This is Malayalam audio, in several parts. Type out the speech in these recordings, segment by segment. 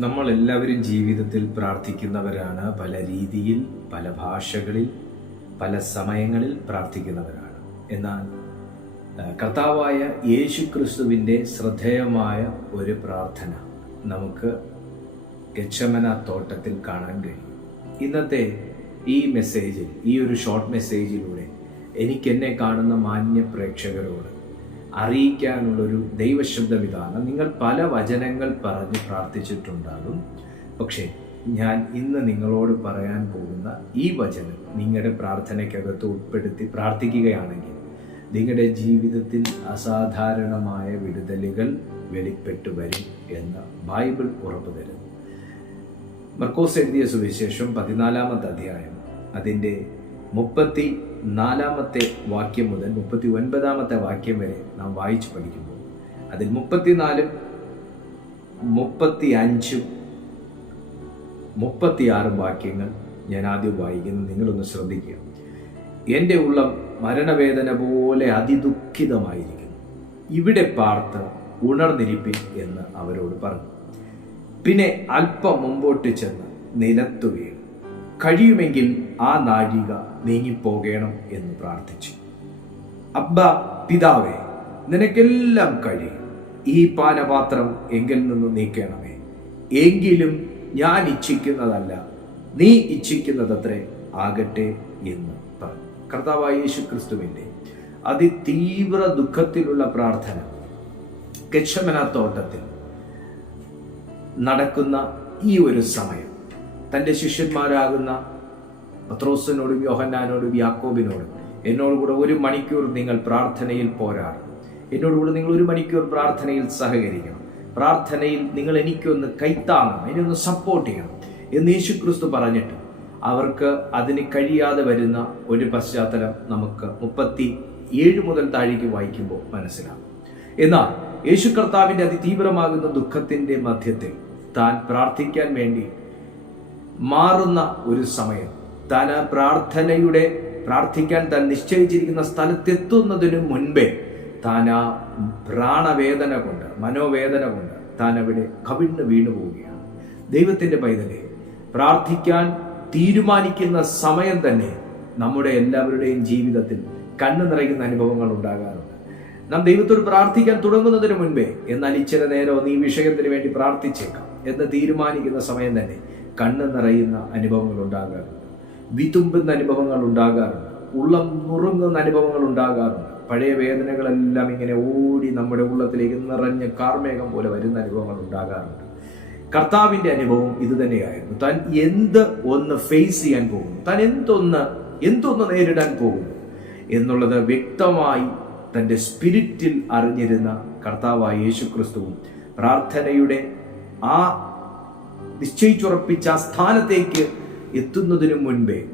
നമ്മൾ എല്ലാവരും ജീവിതത്തിൽ പ്രാർത്ഥിക്കുന്നവരാണ്. പല രീതിയിൽ പല ഭാഷകളിൽ പല സമയങ്ങളിൽ പ്രാർത്ഥിക്കുന്നവരാണ്. എന്നാൽ കർത്താവായ യേശു ക്രിസ്തുവിന്റെ ശ്രദ്ധേയമായ ഒരു പ്രാർത്ഥന നമുക്ക് ഗച്ഛമന തോട്ടത്തിൽ കാണാൻ കഴിയും. ഇന്നത്തെ ഈ മെസ്സേജിൽ ഈ ഒരു ഷോർട്ട് മെസ്സേജിലൂടെ എനിക്കെന്നെ കാണുന്ന മാന്യ പ്രേക്ഷകരോട് അറിയിക്കാനുള്ളൊരു ദൈവശബ്ദം ഇതാണ് നിങ്ങൾ പല വചനങ്ങൾ പറഞ്ഞ് പ്രാർത്ഥിച്ചിട്ടുണ്ടാകും. പക്ഷേ ഞാൻ ഇന്ന് നിങ്ങളോട് പറയാൻ പോകുന്ന ഈ വചനം നിങ്ങളുടെ പ്രാർത്ഥനയ്ക്കകത്ത് ഉൾപ്പെടുത്തി പ്രാർത്ഥിക്കുകയാണെങ്കിൽ നിങ്ങളുടെ ജീവിതത്തിൽ അസാധാരണമായ വിടുതലുകൾ വെളിപ്പെട്ടു വരും എന്ന് ബൈബിൾ ഉറപ്പു തരുന്നു. മർക്കോസ് എഴുതിയ സുവിശേഷം പതിനാലാമത്തെ അധ്യായം അതിന്റെ മുപ്പത്തി നാലാമത്തെ വാക്യം മുതൽ മുപ്പത്തി ഒൻപതാമത്തെ വാക്യം വരെ നാം വായിച്ചു പഠിക്കുമ്പോൾ അതിൽ മുപ്പത്തിനാലും മുപ്പത്തി അഞ്ചും മുപ്പത്തിയാറും വാക്യങ്ങൾ ഞാൻ ആദ്യം വായിക്കുന്നു. നിങ്ങളൊന്ന് ശ്രദ്ധിക്കുക. എന്റെ ഉള്ളം മരണവേദന പോലെ അതിദുഃഖിതമായിരിക്കുന്നു. ഇവിടെ പാർത്ത് ഉണർന്നിരിപ്പിൻ എന്ന് അവരോട് പറഞ്ഞു. പിന്നെ അല്പം മുമ്പോട്ട് ചെന്ന് നിലത്തു വീണു കഴിയുമെങ്കിൽ ആ നാഴിക നീങ്ങിപ്പോകണം എന്ന് പ്രാർത്ഥിച്ചു. അബ്ബ പിതാവേ നിനക്കെല്ലാം കഴിയും. ഈ പാനപാത്രം എങ്കിൽ നിന്ന് നീക്കണമേ. എങ്കിലും ഞാൻ ഇച്ഛിക്കുന്നതല്ല നീ ഇച്ഛിക്കുന്നതത്രേ ആകട്ടെ എന്ന് പറഞ്ഞു. കർത്താവായ യേശു ക്രിസ്തുവിന്റെ അതിതീവ്ര ദുഃഖത്തിലുള്ള പ്രാർത്ഥന ഗക്ഷമന തോട്ടത്തിൽ നടക്കുന്ന ഈ ഒരു സമയം തന്റെ ശിഷ്യന്മാരാകുന്ന പത്രോസിനോടും യോഹന്നാനോടും യാക്കോബിനോടും എന്നോടുകൂടെ ഒരു മണിക്കൂർ നിങ്ങൾ പ്രാർത്ഥനയിൽ പോരാറ് എന്നോടുകൂടെ നിങ്ങൾ ഒരു മണിക്കൂർ പ്രാർത്ഥനയിൽ സഹകരിക്കണം. പ്രാർത്ഥനയിൽ നിങ്ങൾ എനിക്കൊന്ന് കൈത്താങ്ങണം എന്നെ ഒന്ന് സപ്പോർട്ട് ചെയ്യണം എന്ന് യേശു ക്രിസ്തു പറഞ്ഞിട്ട് അവർക്ക് അതിന് കഴിയാതെ വരുന്ന ഒരു പശ്ചാത്തലം നമുക്ക് മുപ്പത്തി ഏഴ് മുതൽ താഴേക്ക് വായിക്കുമ്പോൾ മനസ്സിലാകും. എന്നാൽ യേശു കർത്താവിന്റെ അതിതീവ്രമാകുന്ന ദുഃഖത്തിന്റെ മധ്യത്തിൽ താൻ പ്രാർത്ഥിക്കാൻ വേണ്ടി മാറുന്ന ഒരു സമയം. താൻ പ്രാർത്ഥനയുടെ പ്രാർത്ഥിക്കാൻ താൻ നിശ്ചയിച്ചിരിക്കുന്ന സ്ഥലത്തെത്തുന്നതിന് മുൻപേ താൻ ആ പ്രാണവേദന കൊണ്ട് മനോവേദന കൊണ്ട് താൻ അവിടെ കവിണ്ണ് വീണു പോവുകയാണ്. ദൈവത്തിന്റെ പൈതലെ പ്രാർത്ഥിക്കാൻ തീരുമാനിക്കുന്ന സമയം തന്നെ നമ്മുടെ എല്ലാവരുടെയും ജീവിതത്തിൽ കണ്ണു നിറയുന്ന അനുഭവങ്ങൾ ഉണ്ടാകാറുണ്ട്. നാം ദൈവത്തോട് പ്രാർത്ഥിക്കാൻ തുടങ്ങുന്നതിന് മുൻപേ എന്നാൽ ഇച്ചിരി നേരം നീ വിഷയത്തിന് വേണ്ടി പ്രാർത്ഥിച്ചേക്കാം എന്ന് തീരുമാനിക്കുന്ന സമയം തന്നെ കണ്ണ് നിറയുന്ന അനുഭവങ്ങൾ ഉണ്ടാകാറുണ്ട്. വിതുമ്പുന്ന അനുഭവങ്ങൾ ഉണ്ടാകാറുണ്ട്. ഉള്ളം നുറുങ്ങുന്ന അനുഭവങ്ങൾ ഉണ്ടാകാറുണ്ട്. പഴയ വേദനകളെല്ലാം ഇങ്ങനെ ഓടി നമ്മുടെ ഉള്ളത്തിലേക്ക് നിറഞ്ഞ് കാർമേഘം പോലെ വരുന്ന അനുഭവങ്ങൾ ഉണ്ടാകാറുണ്ട്. കർത്താവിന്റെ അനുഭവം ഇത് തന്നെയായിരുന്നു. താൻ എന്ത് ഒന്ന് ഫേസ് ചെയ്യാൻ പോകുന്നു? താൻ എന്തൊന്ന് എന്തൊന്ന് നേരിടാൻ പോകുന്നു? എന്നുള്ളത് വ്യക്തമായി തന്റെ സ്പിരിറ്റിൽ അറിഞ്ഞിരുന്ന കർത്താവായ യേശു ക്രിസ്തുവും പ്രാർത്ഥനയുടെ ആ നിശ്ചയിച്ചുറപ്പിച്ച ആ സ്ഥാനത്തേക്ക് എത്തുന്നതിനു മുൻപേ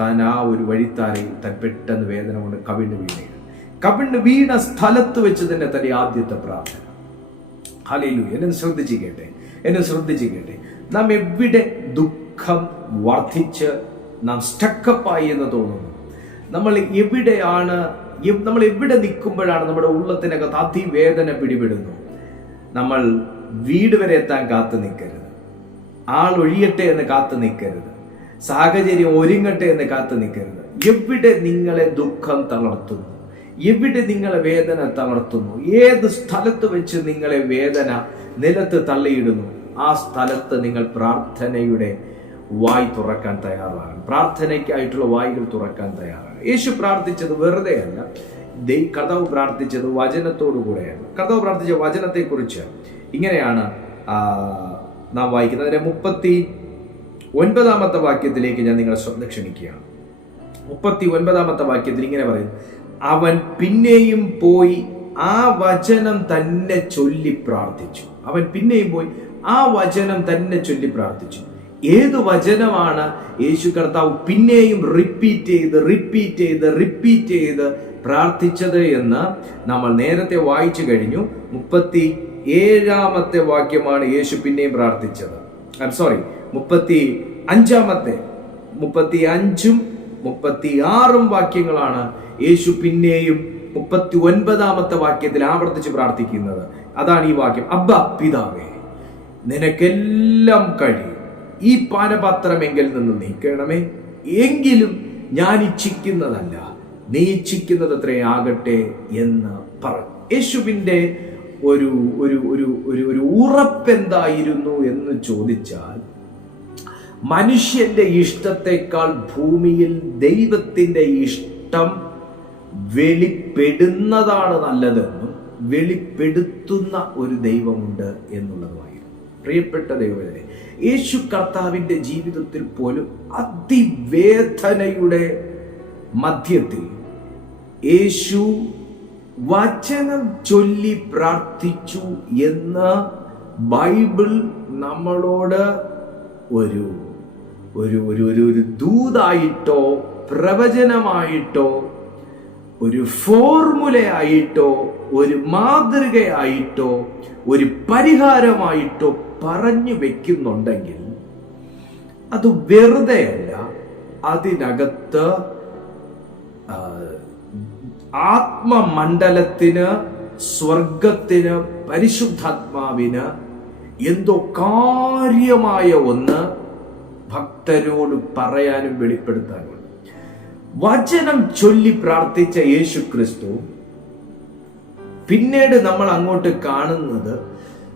താൻ ആ ഒരു വഴിത്താരയിൽ താൻ പെട്ടെന്ന് വേദന കൊണ്ട് കവിണ് വീണയാണ് കവിണ് വീണ സ്ഥലത്ത് വെച്ച് തന്നെ തന്റെ ആദ്യത്തെ പ്രാർത്ഥന. ഹലയിലു എന്നെ ശ്രദ്ധിച്ചു എന്നെ ശ്രദ്ധിച്ചു നാം എവിടെ ദുഃഖം വർദ്ധിച്ച് നാം സ്റ്റക്കപ്പായി എന്ന് തോന്നുന്നു? നമ്മൾ എവിടെയാണ് നമ്മൾ എവിടെ നിൽക്കുമ്പോഴാണ് നമ്മുടെ ഉള്ളത്തിനകത്ത് അതിവേദന പിടിപെടുന്നു? നമ്മൾ വീട് വരെ എത്താൻ കാത്തു നിൽക്കരുത്. ആൾ ഒഴിയട്ടെ എന്ന് കാത്തു നിൽക്കരുത്. സാഹചര്യം ഒരുങ്ങട്ടെ എന്ന് കാത്തു നിൽക്കരുത്. എവിടെ നിങ്ങളെ ദുഃഖം തളർത്തുന്നു? എവിടെ നിങ്ങളെ വേദന തളർത്തുന്നു? ഏത് സ്ഥലത്ത് വെച്ച് നിങ്ങളെ വേദന നിലത്ത് തള്ളിയിടുന്നു? ആ സ്ഥലത്ത് നിങ്ങൾ പ്രാർത്ഥനയുടെ വായി തുറക്കാൻ തയ്യാറാണ്. പ്രാർത്ഥനയ്ക്കായിട്ടുള്ള വായികൾ തുറക്കാൻ തയ്യാറാണ്. യേശു പ്രാർത്ഥിച്ചത് വെറുതെ അല്ല. ദൈ- കർത്താവ് പ്രാർത്ഥിച്ചത് വചനത്തോടു കൂടെയാണ്. കർത്താവ് പ്രാർത്ഥിച്ച വചനത്തെക്കുറിച്ച് ഇങ്ങനെയാണ് ആ, നാം വായിക്കുന്നത് അതിന്റെ മുപ്പത്തി ഒൻപതാമത്തെ വാക്യത്തിലേക്ക് ഞാൻ നിങ്ങളെ ശ്രദ്ധ ക്ഷണിക്കുകയാണ്. മുപ്പത്തി ഒൻപതാമത്തെ വാക്യത്തിൽ ഇങ്ങനെ പറയുന്നു അവൻ പിന്നെയും പോയി ആ വചനം തന്നെ ചൊല്ലി പ്രാർത്ഥിച്ചു. അവൻ പിന്നെയും പോയി ആ വചനം തന്നെ ചൊല്ലി പ്രാർത്ഥിച്ചു. ഏത് വചനമാണ് യേശു കർത്താവ് പിന്നെയും റിപ്പീറ്റ് ചെയ്ത് റിപ്പീറ്റ് ചെയ്ത് റിപ്പീറ്റ് ചെയ്ത് പ്രാർത്ഥിച്ചത് എന്ന് നമ്മൾ നേരത്തെ വായിച്ചു കഴിഞ്ഞു. മുപ്പത്തി ഏഴാമത്തെ വാക്യമാണ് യേശു പിന്നെയും പ്രാർത്ഥിച്ചത്. ഐ സോറി മുപ്പത്തി അഞ്ചാമത്തെ മുപ്പത്തി അഞ്ചും മുപ്പത്തി ആറും വാക്യങ്ങളാണ് യേശു പിന്നെയും മുപ്പത്തി ഒൻപതാമത്തെ വാക്യത്തിൽ ആവർത്തിച്ച് പ്രാർത്ഥിക്കുന്നത്. അതാണ് ഈ വാക്യം. അബ്ബ പിതാവേ നിനക്കെല്ലാം കഴിയും. ഈ പാനപാത്രമെങ്കിൽ നിന്ന് നീക്കണമേ. എങ്കിലും ഞാൻ ഇച്ഛിക്കുന്നതല്ല. നീ ഇച്ഛിക്കുന്നത് അത്രേ ആകട്ടെ എന്ന് പറഞ്ഞു. യേശുവിന്റെ ഒരു ഒരു ഒരു ഒരു ഒരു ഉറപ്പെന്തായിരുന്നു എന്ന് ചോദിച്ചാൽ മനുഷ്യന്റെ ഇഷ്ടത്തെക്കാൾ ഭൂമിയിൽ ദൈവത്തിന്റെ ഇഷ്ടം വെളിപ്പെടുന്നതാണ് നല്ലതെന്നും വെളിപ്പെടുത്തുന്ന ഒരു ദൈവമുണ്ട് എന്നുള്ളതുമായിരുന്നു. പ്രിയപ്പെട്ട ദൈവമേ യേശു കർത്താവിന്റെ ജീവിതത്തിൽ പോലും അതിവേദനയുടെ മധ്യത്തിൽ യേശു വചനം ചൊല്ലി പ്രാർത്ഥിച്ചു എന്ന് ബൈബിൾ നമ്മളോട് ഒരു ഒരു ഒരു ഒരു ഒരു ദൂതായിട്ടോ പ്രവചനമായിട്ടോ ഒരു ഫോർമുലയായിട്ടോ ഒരു മാതൃകയായിട്ടോ ഒരു പരിഹാരമായിട്ടോ പറഞ്ഞു വെക്കുന്നുണ്ടെങ്കിൽ അത് വെറുതെയല്ല. അതിനകത്ത് ആത്മമണ്ഡലത്തിന് സ്വർഗത്തിന് പരിശുദ്ധാത്മാവിന് എന്തോ കാര്യമായ ഒന്ന് ഭക്തരോട് പറയാനും വെളിപ്പെടുത്താനും. വചനം ചൊല്ലി പ്രാർത്ഥിച്ച യേശു ക്രിസ്തു പിന്നീട് നമ്മൾ അങ്ങോട്ട് കാണുന്നത്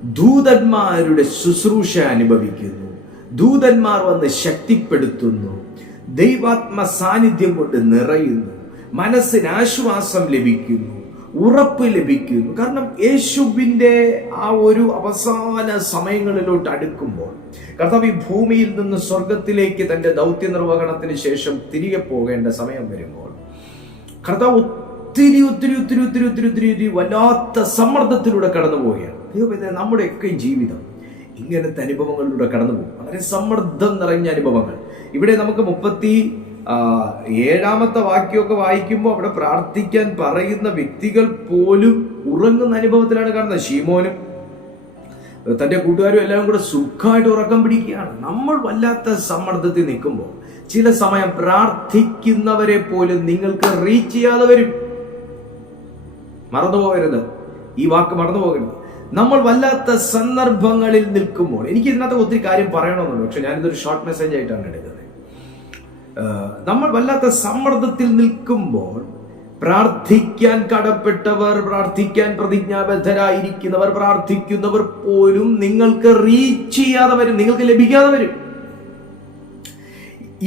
ദൂതന്മാരുടെ ശുശ്രൂഷ അനുഭവിക്കുന്നു. ദൂതന്മാർ വന്ന് ശക്തിപ്പെടുത്തുന്നു. ദൈവാത്മ സാന്നിധ്യം കൊണ്ട് നിറയുന്നു. മനസ്സിന് ആശ്വാസം ലഭിക്കുന്നു ഉറപ്പ് ലഭിക്കുന്നു. കാരണം യേശുവിന്റെ ആ ഒരു അവസാന സമയങ്ങളിലോട്ട് അടുക്കുമ്പോൾ കർത്താവ് ഈ ഭൂമിയിൽ നിന്ന് സ്വർഗത്തിലേക്ക് തന്റെ ദൗത്യ നിർവഹണത്തിന് ശേഷം തിരികെ പോകേണ്ട സമയം വരുമ്പോൾ കർത്താവ് ഒത്തിരി ഒത്തിരി ഒത്തിരി ഒത്തിരി ഒത്തിരി ഒത്തിരി ഒത്തിരി വല്ലാത്ത സമ്മർദ്ദത്തിലൂടെ കടന്നു പോവുകയാണ് ദൈവം നമ്മുടെയൊക്കെ ജീവിതം ഇങ്ങനത്തെ അനുഭവങ്ങളിലൂടെ കടന്നു പോകും വളരെ സമ്മർദ്ദം നിറഞ്ഞ അനുഭവങ്ങൾ. ഇവിടെ നമുക്ക് മുപ്പത്തി ഏഴാമത്തെ വാക്യമൊക്കെ വായിക്കുമ്പോൾ അവിടെ പ്രാർത്ഥിക്കാൻ പറയുന്ന വ്യക്തികൾ പോലും ഉറങ്ങുന്ന അനുഭവത്തിലാണ് കാണുന്നത്. ഷീമോനും തന്റെ കൂട്ടുകാരും എല്ലാവരും കൂടെ സുഖമായിട്ട് ഉറക്കം പിടിക്കുകയാണ്. നമ്മൾ വല്ലാത്ത സമ്മർദ്ദത്തിൽ നിൽക്കുമ്പോൾ ചില സമയം പ്രാർത്ഥിക്കുന്നവരെ പോലും നിങ്ങൾക്ക് റീച്ച് ചെയ്യാതെ വരും. മറന്നു പോകരുത്. ഈ വാക്ക് മറന്നു പോകരുത്. നമ്മൾ വല്ലാത്ത സന്ദർഭങ്ങളിൽ നിൽക്കുമ്പോൾ എനിക്ക് ഇതിനകത്ത് ഒത്തിരി കാര്യം പറയണമെന്നുണ്ട്. പക്ഷെ ഞാനിതൊരു ഷോർട്ട് മെസ്സേജ് ആയിട്ടാണ് എടുക്കുന്നത്. നമ്മൾ വല്ലാത്ത സമ്മർദ്ദത്തിൽ നിൽക്കുമ്പോൾ പ്രാർത്ഥിക്കാൻ കടപ്പെട്ടവർ പ്രാർത്ഥിക്കാൻ പ്രതിജ്ഞാബദ്ധരായിരിക്കുന്നവർ പ്രാർത്ഥിക്കുന്നവർ പോലും നിങ്ങൾക്ക് റീച്ച് ചെയ്യാതെ വരും നിങ്ങൾക്ക് ലഭിക്കാതെ വരും.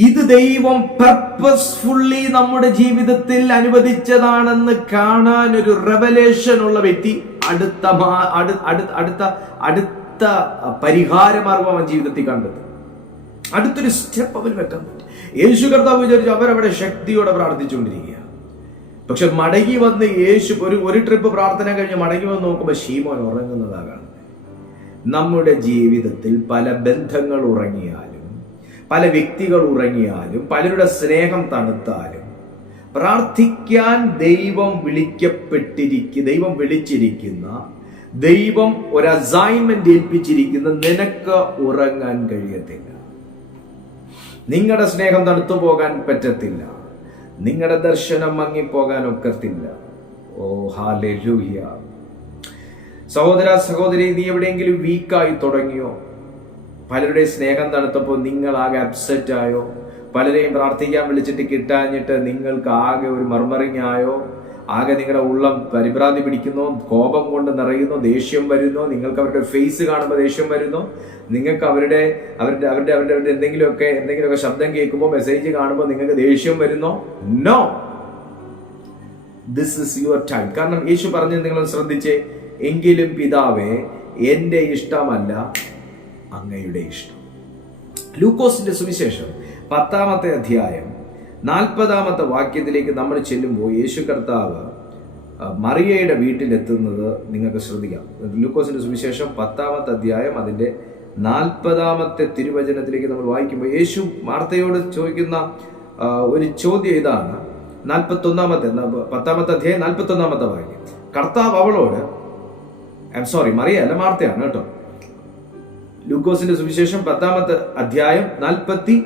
ഇത് ദൈവം പർപ്പസ്ഫുള്ളി നമ്മുടെ ജീവിതത്തിൽ അനുവദിച്ചതാണെന്ന് കാണാൻ ഒരു റെവലേഷൻ ഉള്ള വ്യക്തി അടുത്ത അടുത്ത അടുത്ത പരിഹാരമാർഗം അവൻ ജീവിതത്തിൽ കണ്ടത് അടുത്തൊരു സ്റ്റെപ്പ് അവൻ വെക്കാൻ പറ്റും. യേശു കർത്താവ് വിചാരിച്ചു അവരവിടെ ശക്തിയോടെ പ്രാർത്ഥിച്ചുകൊണ്ടിരിക്കുക പക്ഷെ മടങ്ങി വന്ന് യേശു ഒരു ഒരു ട്രിപ്പ് പ്രാർത്ഥന കഴിഞ്ഞ് മടങ്ങി വന്ന് നോക്കുമ്പോൾ ശീമോൻ ഉറങ്ങുന്നതാ കാണുന്നത് നമ്മുടെ ജീവിതത്തിൽ പല ബന്ധങ്ങൾ ഉറങ്ങിയാലും പല വ്യക്തികൾ ഉറങ്ങിയാലും പലരുടെ സ്നേഹം തണുത്താലും പ്രാർത്ഥിക്കാൻ ദൈവം വിളിക്കപ്പെട്ടിരിക്കുക ദൈവം വിളിച്ചിരിക്കുന്ന ദൈവം ഒരു അസൈൻമെന്റ് ഏൽപ്പിച്ചിരിക്കുന്ന നിനക്ക് ഉറങ്ങാൻ കഴിയത്തില്ല. നിങ്ങളുടെ സ്നേഹം തണുത്തു പോകാൻ പറ്റത്തില്ല. നിങ്ങളുടെ ദർശനം മങ്ങിപ്പോകാൻ ഒക്കത്തില്ല. ഓ ഹാലൂഹ്യ സഹോദര സഹോദരി നീ എവിടെയെങ്കിലും വീക്കായി തുടങ്ങിയോ? പലരുടെ സ്നേഹം തണുത്തപ്പോൾ നിങ്ങൾ ആകെ അപ്സെറ്റ് ആയോ? പലരെയും പ്രാർത്ഥിക്കാൻ വിളിച്ചിട്ട് കിട്ടാഞ്ഞിട്ട് നിങ്ങൾക്ക് ആകെ ഒരു മർമറിങ് ആയോ? ആകെ നിങ്ങളുടെ ഉള്ളം പരിഭ്രാന്തി പിടിക്കുന്നു കോപം കൊണ്ട് നിറയുന്നു ദേഷ്യം വരുന്നു നിങ്ങൾക്ക് അവരുടെ ഫേസ് കാണുമ്പോൾ ദേഷ്യം വരുന്നു നിങ്ങൾക്ക് അവരുടെ അവരുടെ അവരുടെ അവരുടെ അവരുടെ എന്തെങ്കിലുമൊക്കെ എന്തെങ്കിലുമൊക്കെ ശബ്ദം കേൾക്കുമ്പോൾ മെസ്സേജ് കാണുമ്പോൾ നിങ്ങൾക്ക് ദേഷ്യം വരുന്നു? No this is your time കാരണം യേശു പറഞ്ഞ് നിങ്ങൾ ശ്രദ്ധിച്ചേ. എങ്കിലും പിതാവേ എന്റെ ഇഷ്ടമല്ല അങ്ങയുടെ ഇഷ്ടം. ലൂക്കോസിന്റെ സുവിശേഷം പത്താമത്തെ അധ്യായം നാൽപ്പതാമത്തെ വാക്യത്തിലേക്ക് നമ്മൾ ചെല്ലുമ്പോൾ യേശു കർത്താവ് മറിയയുടെ വീട്ടിലെത്തുന്നത് നിങ്ങൾക്ക് ശ്രദ്ധിക്കാം. ലൂക്കോസിന്റെ സുവിശേഷം പത്താമത്തെ അധ്യായം അതിന്റെ നാൽപ്പതാമത്തെ തിരുവചനത്തിലേക്ക് നമ്മൾ വായിക്കുമ്പോൾ യേശു വാർത്തയോട് ചോദിക്കുന്ന ഒരു ചോദ്യം ഇതാണ്. നാൽപ്പത്തൊന്നാമത്തെ പത്താമത്തെ അധ്യായം നാൽപ്പത്തൊന്നാമത്തെ വാക്യം. കർത്താവ് അവളോട് ഐ എം സോറി മറിയ അല്ല മാർത്തയാണ് കേട്ടോ. ലൂക്കോസിന്റെ സുവിശേഷം പത്താമത്തെ അധ്യായം നാൽപ്പത്തി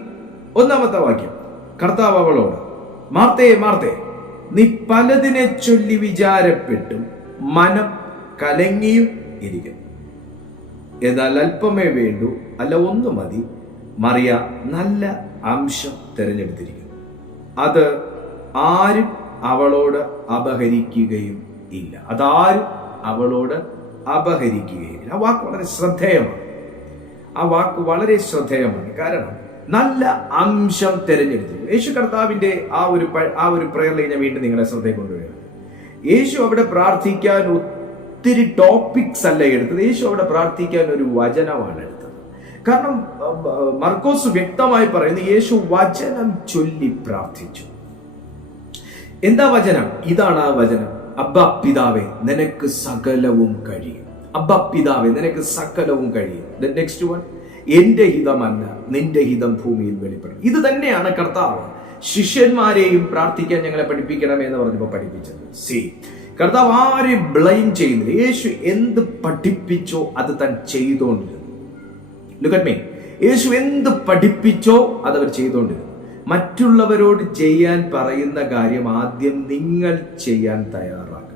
ഒന്നാമത്തെ വാക്യം. കർത്താവ് അവളോട് മാർത്തേ മാർത്തേ നീ പലതിനെ ചൊല്ലി വിചാരപ്പെട്ടും മനം കലങ്ങിയും ഇരിക്കുന്നു. എന്നാൽ അല്പമേ വേണ്ടു അല്ല ഒന്ന് മതി. മറിയ നല്ല അംശം തിരഞ്ഞെടുത്തിരിക്കുന്നു. അത് ആരും അവളോട് അപഹരിക്കുകയും ഇല്ല. അതാരും അവളോട് അപഹരിക്കുകയും ഇല്ല. ആ വാക്ക് വളരെ ശ്രദ്ധേയമാണ്. ആ വാക്ക് വളരെ ശ്രദ്ധേയമാണ്. കാരണം നല്ല അംശം തിരഞ്ഞെടുത്തു. യേശു കർത്താവിന്റെ ആ ഒരു ആ ഒരു പ്രയറിലേക്ക് ഞാൻ വീണ്ടും നിങ്ങളുടെ ശ്രദ്ധയിൽ കൊണ്ടുവരുന്നത് യേശു അവിടെ പ്രാർത്ഥിക്കാൻ ഒത്തിരി ടോപ്പിക്സ് അല്ല എടുത്തത്. യേശു അവിടെ പ്രാർത്ഥിക്കാൻ ഒരു വചനമാണ് എടുത്തത്. കാരണം മർക്കോസ് വ്യക്തമായി പറയുന്നു യേശു വചനം ചൊല്ലി പ്രാർത്ഥിച്ചു. എന്താ വചനം? ഇതാണ് ആ വചനം. അബ്ബ പിതാവേ നിനക്ക് സകലവും കഴിയും. അബ്ബ പിതാവേ നിനക്ക് സകലവും കഴിയും. നെക്സ്റ്റ് വൺ എന്റെ ഹിതമല്ല നിന്റെ ഹിതം ഭൂമിയിൽ വെളിപ്പെടും. ഇത് തന്നെയാണ് കർത്താവ് ശിഷ്യന്മാരെയും പ്രാർത്ഥിക്കാൻ ഞങ്ങളെ പഠിപ്പിക്കണമേ എന്ന് പറഞ്ഞപ്പോൾ പഠിപ്പിച്ചത്. സി കർത്താവ് ആരെയും ബ്ലെയിം ചെയ്യുന്നില്ല. യേശു എന്ത് പഠിപ്പിച്ചോ അത് താൻ ചെയ്തുകൊണ്ടിരുന്നു ലുക്കട്ട്മേ യേശു എന്ത് പഠിപ്പിച്ചോ അതവർ ചെയ്തുകൊണ്ടിരുന്നു മറ്റുള്ളവരോട് ചെയ്യാൻ പറയുന്ന കാര്യം ആദ്യം നിങ്ങൾ ചെയ്യാൻ തയ്യാറാക്കുക.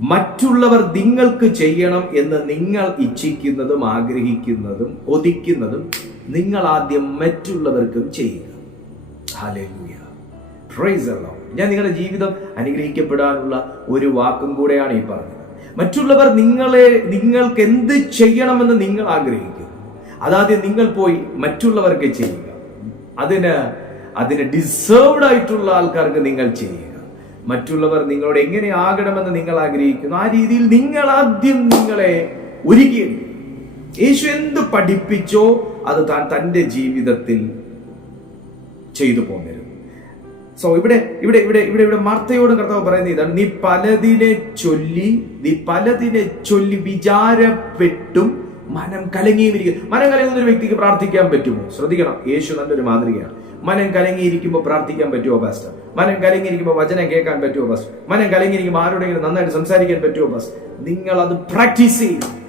മറ്റുള്ളവർ നിങ്ങൾക്ക് ചെയ്യണം എന്ന് നിങ്ങൾ ഇച്ഛിക്കുന്നതും ആഗ്രഹിക്കുന്നതും കൊതിക്കുന്നതും നിങ്ങൾ ആദ്യം മറ്റുള്ളവർക്കും ചെയ്യുക. ഞാൻ നിങ്ങളുടെ ജീവിതം അനുഗ്രഹിക്കപ്പെടാനുള്ള ഒരു വാക്കും കൂടെയാണ് ഈ പറഞ്ഞത്. മറ്റുള്ളവർ നിങ്ങളെ നിങ്ങൾക്ക് എന്ത് ചെയ്യണമെന്ന് നിങ്ങൾ ആഗ്രഹിക്കുന്നു. അതാദ്യം നിങ്ങൾ പോയി മറ്റുള്ളവർക്ക് ചെയ്യുക. അതിന് അതിന് ഡിസേർവ്ഡ് ആയിട്ടുള്ള ആൾക്കാർക്ക് നിങ്ങൾ ചെയ്യുക. മറ്റുള്ളവർ നിങ്ങളോട് എങ്ങനെ ആകണമെന്ന് നിങ്ങൾ ആഗ്രഹിക്കുന്നു? ആ രീതിയിൽ നിങ്ങൾ ആദ്യം നിങ്ങളെ ഒരുക്കിയെടുക്കും യേശു എന്ത് പഠിപ്പിച്ചോ അത് താൻ തന്റെ ജീവിതത്തിൽ ചെയ്തു പോന്നിരുന്നു. സോ ഇവിടെ ഇവിടെ ഇവിടെ ഇവിടെ ഇവിടെ മാർത്തയോട് കർത്താവ് പറയുന്ന ഇതാണ്. നീ പലതിനെ ചൊല്ലി നീ പലതിനെ ചൊല്ലി വിചാരപ്പെട്ടും മനം കലങ്ങിയും ഇരിക്കും മനം കലങ്ങുന്ന ഒരു വ്യക്തിക്ക് പ്രാർത്ഥിക്കാൻ പറ്റുമോ? ശ്രദ്ധിക്കണം യേശു നല്ലൊരു മാതൃകയാണ്. മനം കലങ്ങിയിരിക്കുമ്പോൾ പ്രാർത്ഥിക്കാൻ പറ്റുമോ പാസ്റ്റർ? മനം കലങ്ങിയിരിക്കുമ്പോൾ വചനം കേൾക്കാൻ പറ്റുമോ ബസ് മനം കലങ്ങിയിരിക്കുമ്പോൾ ആരോടെങ്കിലും നന്നായിട്ട് സംസാരിക്കാൻ പറ്റുമോ ബസ് നിങ്ങൾ അത് പ്രാക്ടീസ് ചെയ്യും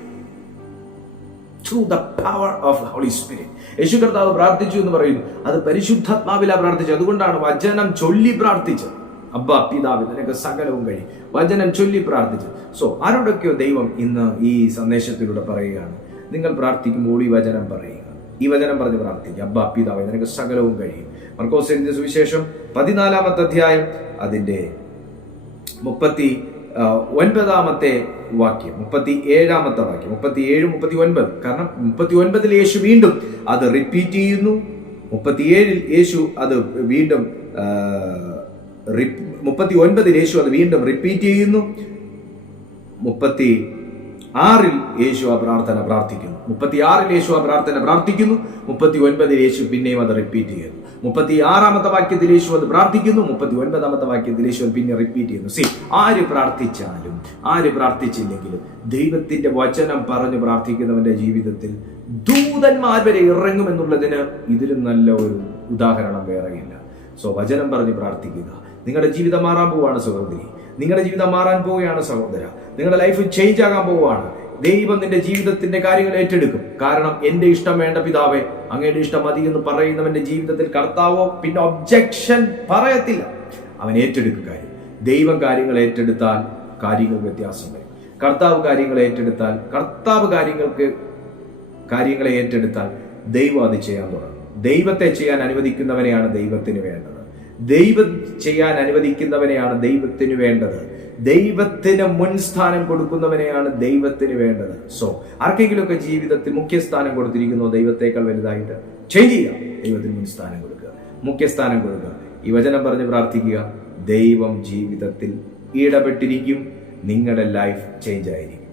the power of holy spirit Yeshu കർത്താവ് പ്രാർത്ഥിച്ചു എന്ന് പറയുന്നു. അത് പരിശുദ്ധാത്മാവില പ്രാർത്ഥിച്ചു അതുകൊണ്ടാണ് വചനം ചൊല്ലി പ്രാർത്ഥിച്ചത്. അബ്ബ പിതാവ് നിനക്ക് സകലവും കഴിയും. വചനം ചൊല്ലി പ്രാർത്ഥിച്ചു സോ ആരോടൊക്കെയോ ദൈവം ഇന്ന് ഈ സന്ദേശത്തിലൂടെ പറയുകയാണ്. നിങ്ങൾ പ്രാർത്ഥിക്കുമ്പോൾ ഈ വചനം പറയുക. ഈ വചനം പറഞ്ഞ് പ്രാർത്ഥിക്കുക. അബ്ബ പിതാവ് നിനക്ക് സകലവും കഴിയും. മർക്കോസ് എഴുതിയ സുവിശേഷം പതിനാലാമത്തെ അധ്യായം അതിന്റെ മുപ്പത്തി ഒൻപതാമത്തെ വാക്യം മുപ്പത്തി ഏഴാമത്തെ വാക്യം മുപ്പത്തി ഏഴ് മുപ്പത്തി ഒൻപത് കാരണം മുപ്പത്തി ഒൻപതിൽ യേശു വീണ്ടും അത് റിപ്പീറ്റ് ചെയ്യുന്നു. മുപ്പത്തിയേഴിൽ യേശു അത് വീണ്ടും മുപ്പത്തി ഒൻപതിൽ യേശു അത് വീണ്ടും റിപ്പീറ്റ് ചെയ്യുന്നു. മുപ്പത്തി ആറിൽ യേശു ആ പ്രാർത്ഥന പ്രാർത്ഥിക്കുന്നു. മുപ്പത്തി ആറിൽ യേശു ആ പ്രാർത്ഥന പ്രാർത്ഥിക്കുന്നു. മുപ്പത്തി ഒൻപതിൽ യേശു പിന്നെയും അത് റിപ്പീറ്റ് ചെയ്യുന്നു. മുപ്പത്തി ആറാമത്തെ വാക്യത്തിൽ യേശു അത് പ്രാർത്ഥിക്കുന്നു. മുപ്പത്തി ഒൻപതാമത്തെ വാക്യത്തിൽ യേശു അത് പിന്നെ റിപ്പീറ്റ് ചെയ്യുന്നു. സി ആര് പ്രാർത്ഥിച്ചാലും ആര് പ്രാർത്ഥിച്ചില്ലെങ്കിലും ദൈവത്തിന്റെ വചനം പറഞ്ഞു പ്രാർത്ഥിക്കുന്നവന്റെ ജീവിതത്തിൽ ദൂതന്മാർ വരെ ഇറങ്ങുമെന്നുള്ളതിന് ഇതിലും നല്ല ഒരു ഉദാഹരണം വേറെയില്ല. സോ വചനം പറഞ്ഞ് പ്രാർത്ഥിക്കുക. നിങ്ങളുടെ ജീവിതം മാറാൻ പോവുകയാണ് സഹോദരി. നിങ്ങളുടെ ജീവിതം മാറാൻ പോവുകയാണ് സഹോദര. നിങ്ങളുടെ ലൈഫ് ചേഞ്ച് ആകാൻ പോവുകയാണ്. ദൈവം നിന്റെ ജീവിതത്തിന്റെ കാര്യങ്ങൾ ഏറ്റെടുക്കും. കാരണം എന്റെ ഇഷ്ടം വേണ്ട പിതാവേ അങ്ങയുടെ ഇഷ്ടം മതി എന്ന് പറയുന്നവന്റെ ജീവിതത്തിൽ കർത്താവോ പിന്നെ ഒബ്ജക്ഷൻ പറയത്തില്ല. അവൻ ഏറ്റെടുക്കും കാര്യം. ദൈവം കാര്യങ്ങൾ ഏറ്റെടുത്താൽ കാര്യങ്ങൾ വ്യത്യാസം വരും കർത്താവ് കാര്യങ്ങൾ ഏറ്റെടുത്താൽ കർത്താവ് കാര്യങ്ങൾക്ക് കാര്യങ്ങളെ ഏറ്റെടുത്താൽ ദൈവം അത് ചെയ്യാൻ തുടങ്ങും. ദൈവത്തെ ചെയ്യാൻ അനുവദിക്കുന്നവനെയാണ് ദൈവത്തിന് വേണ്ടത്. ദൈവം ചെയ്യാൻ അനുവദിക്കുന്നവനെയാണ് ദൈവത്തിന് വേണ്ടത്. ദൈവത്തിന് മുൻസ്ഥാനം കൊടുക്കുന്നവനെയാണ് ദൈവത്തിന് വേണ്ടത്. സോ ആർക്കെങ്കിലുമൊക്കെ ജീവിതത്തിൽ മുഖ്യസ്ഥാനം കൊടുത്തിരിക്കുന്നു ദൈവത്തേക്കാൾ വലുതായിട്ട്? ചെയ്യുക. ദൈവത്തിന് മുൻസ്ഥാനം കൊടുക്കുക. മുഖ്യസ്ഥാനം കൊടുക്കുക. ഈ വചനം പറഞ്ഞ് പ്രാർത്ഥിക്കുക. ദൈവം ജീവിതത്തിൽ ഇടപെട്ടിരിക്കും. നിങ്ങളുടെ ലൈഫ് ചേഞ്ച് ആയിരിക്കും.